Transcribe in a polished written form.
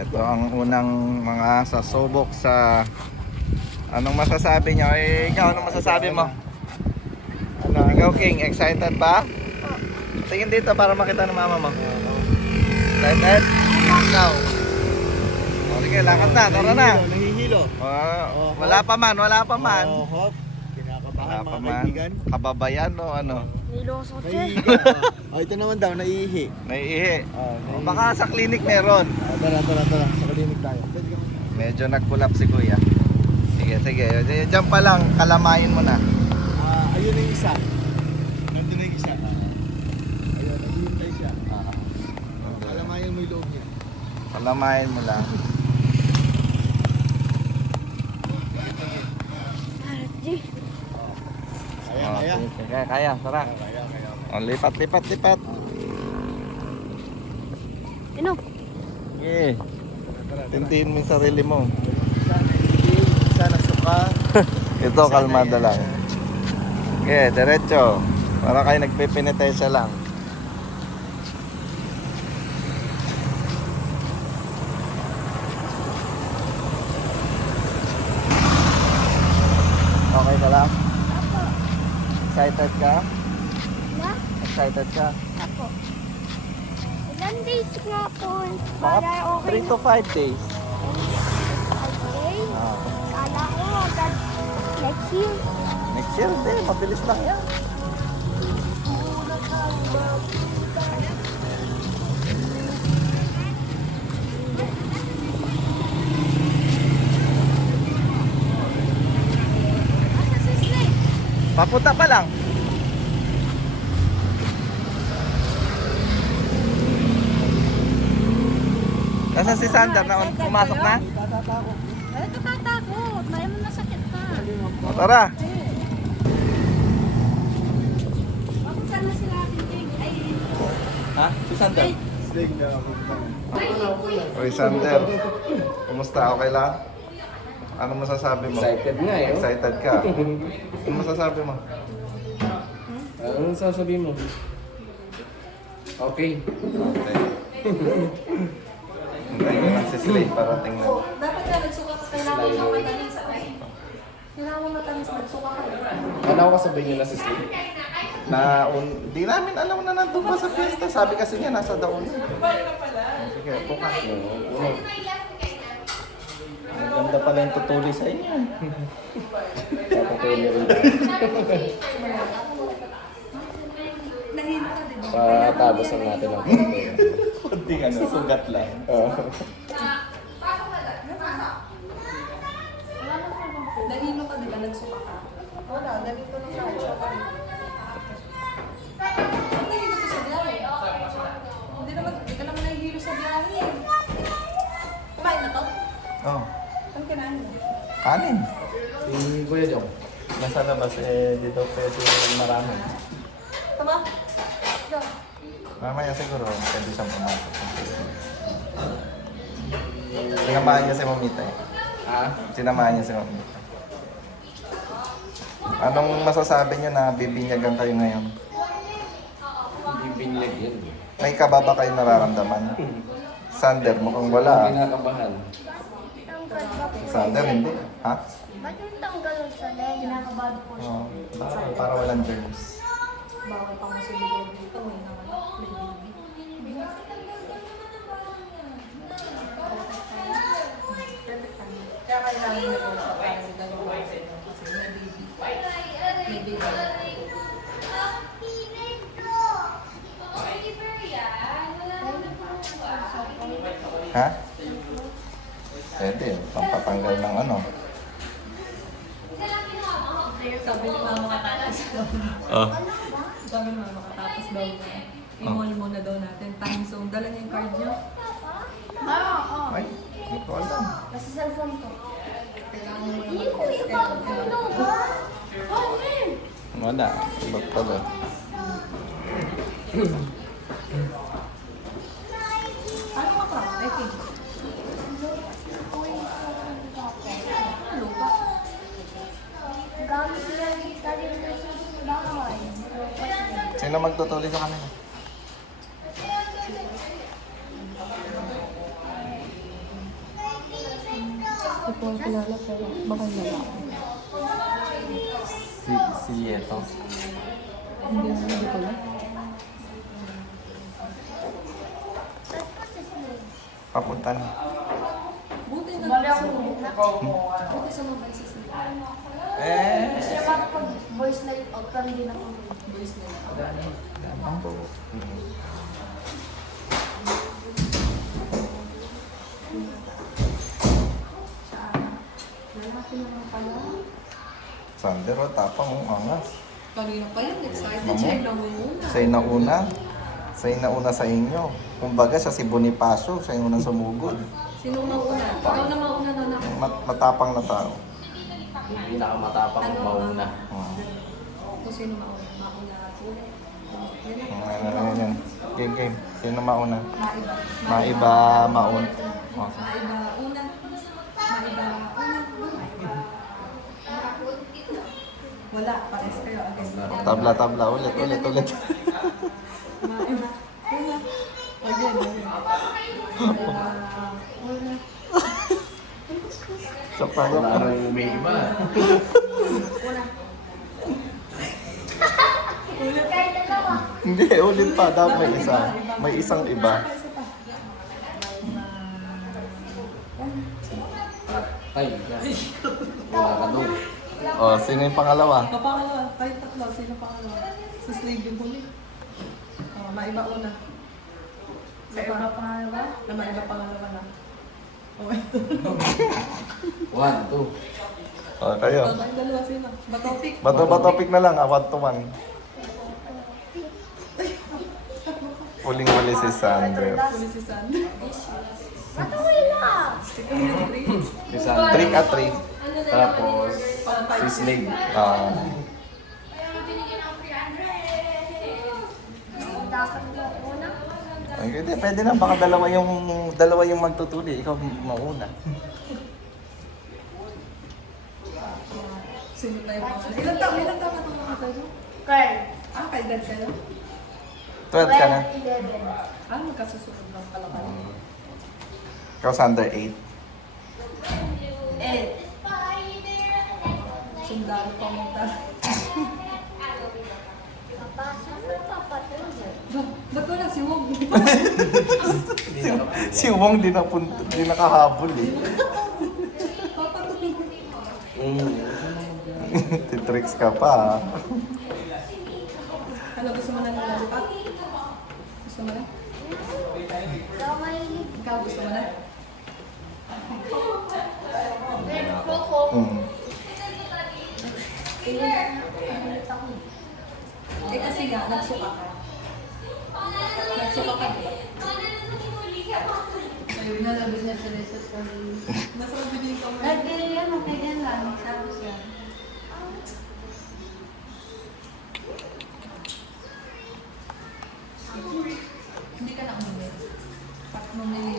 Ito ang unang mga sasubok sa... Anong masasabi nyo? Ikaw, anong masasabi mo? Ikaw, King, excited ba? Tingin dito para makita ng mama mo. Excited? Ikaw. O, sige, lakad na, tara na. Nahihilo. Wala pa man. Hop. Kinakabahan mga kaibigan. Kababayan o ano? Nilosot siya. Naiiga. Ito naman daw, naiihi. Naiihi. Naiihi. Baka sa clinic meron. Tara. Sa klinik tayo. Medyo nagkulap si kuya. Sige. Diyan pa lang, kalamayin mo na. Ayun na yung isa. Nandun na yung isa. Ayun, naghihintay siya. Alamayan mo yung loob niya. Kalamayin mo lang. Kaya, tara. Kaya. Lipat. Ano? Sige. Tintiin mo yung sarili mo. Isa na suka. Ito, kalmada lang. Okay, diretso. Para kayo nagpipinitesa lang. Okay ka lang? Apo. Excited ka? Na? Excited ka? Apo. Ilan days nga po? Mga Para okay 3 to 5 days. Okay. Ah. Kala ko agad next year. Next year, hindi. Mabilis lang yan. Asa si Slay? Papunta pa lang. Nasaan si Sander? Pumasok na? Ay, natatakot. May mo nasakit ka. O, tara. Papunta na sila ating king. Ay, Ha? Si Sander? Steak na ako. Oy, Sander. Kumusta? Okay lang? Ano masasabi mo? Excited nga eh. Excited ka? Ano masasabi mo? Anong sasabihin mo? Okay. Okay. Hintayin mo lang si Slade para tingnan. dapat nga nagsuka ka. Kailangan mo matalis. Kailangan mo matalis. Nagsuka ka. Ano ako sabihin nyo na si Slade? Di namin alam na nandun pa sa fiesta. Sabi kasi niya nasa daon. Sige, upo ka. Ang ganda pala yung tutuloy sa inyo. Papatuloy rin. Nahilo ka din. Patapos na natin ang pagkakas. Kunti ano, sugat lang. Nahilo ka din ba? Nagsuka ka? Wala, ganito lang na. Nahilo ka sa biyahe. Hindi ka naman nahihilo sa biyahe. Kumain na to? Oh, Ang kinain mo? kanin. Si Kuya Jong. Nasa labas dito pwede marami. Tama? Go. Mamaya siguro pwede siyang pumasok. Sinamahan niya si Mamita eh. Ha? Sinamahan niya si Mamita. Anong masasabi niyo na bibinyagan kayo ngayon? Hindi binlag yan. May kaba ba kayo nararamdaman? Sander, mukhang wala. ah. Kinakabahan. Sander, hindi. Ha? Ba't yung tanggalon sa leg? Kinakabado po siya. Oh, para walang germs. Bawal pa masuligyan dito. May naman. Kaya kailangan mo ito sa parang dalawa. Kasi may baby. May baby. Ha? Pwede, pampatanggal ng ano. Sabi ni mama katapos daw. Oh. Sabi ni mama katapos daw. I-mall muna daw natin. Time zone. Dala niya yung card niya. Oo. Ay, hindi ko alam. Nasa cellphone ko. Kailangan mo naman. Wala, ibag pala. Ano ka pa? I think. Ano ba? Gamit sila yung tali na sa bahay. Sino magtutuloy sa kanila? ko po ang kilala pero baka lalaki. Si Yeto. Hindi ko lang. Papunta na. Buti na buti sa mobile sa sila. Kasi naman pag voice na yun, kami din ako. Voice na lang. Lalaki naman pala. Sander, oh, tapang mo, angas. Kanina pa yan, excited Mamo. siya. Namumuna. Siya yung nauna. Siya yung nauna sa inyo. Kumbaga siya si Bonifacio, siya yung unang sumugod. Sino mauna? Ikaw na mauna na ako. Matapang na tao. Yung pinakamatapang mauna. Kung sino mauna? Mauna ako. Yan. Game. Sino mauna? Maiba. Maiba, maun. Oh. Maiba una. Maiba una. Wala, pares kayo. Again. Tabla, ulit. Maiba una. Again. Maiba una. Sa payok. Parang may iba. Una. Kahit dalawa. Hindi, ulit pa. Dapat may isa. May isang iba. Ay, wala ka doon. Oh, sino yung pangalawa? Kapangalawa, kahit tatlo, sino pangalawa? Sa slave yung huli. Maiba una. Sa iba pangalawa. Na maiba pangalawa na. Oh, ito. 1, 2. Oh, kayo. Yung dalawa sino? Batopik. Bato-pick na lang, 1 to 1. Huling-huli si Sander. Huli si Sander. Ano wala? Si Sandra. 3 at 3. Tapos, si Slade. Dapat mo una. Hindi, pwede na. Baka dalawa yung magtutuli. Ikaw mauna. Sino tayo pangalawa? Ilan taon na itong mga tayo? Carl. Kay dad kayo? 12 ka na. 11. Magkasusunod lang pala kayo. Ikaw, Sander, 8. Sundalo pa mo ta. Papa, saan mo papatid? Ba't wala si Wong? Si Wong di nakahabol eh. Titricks ka pa ah. Ano, gusto mo na nilalipat? Gusto mo na? Ikaw mahilig. Ikaw gusto mo na? Meron ko. Ulit ako. Kasi nga, nagsuka ka. Nagsuka ka. Ayun na, labi niya sa reset ko. Nasa labi ka mo. Nag-gay yan, okay lang. Tapos yan. Hindi ka na umuwi. Pag umuwi,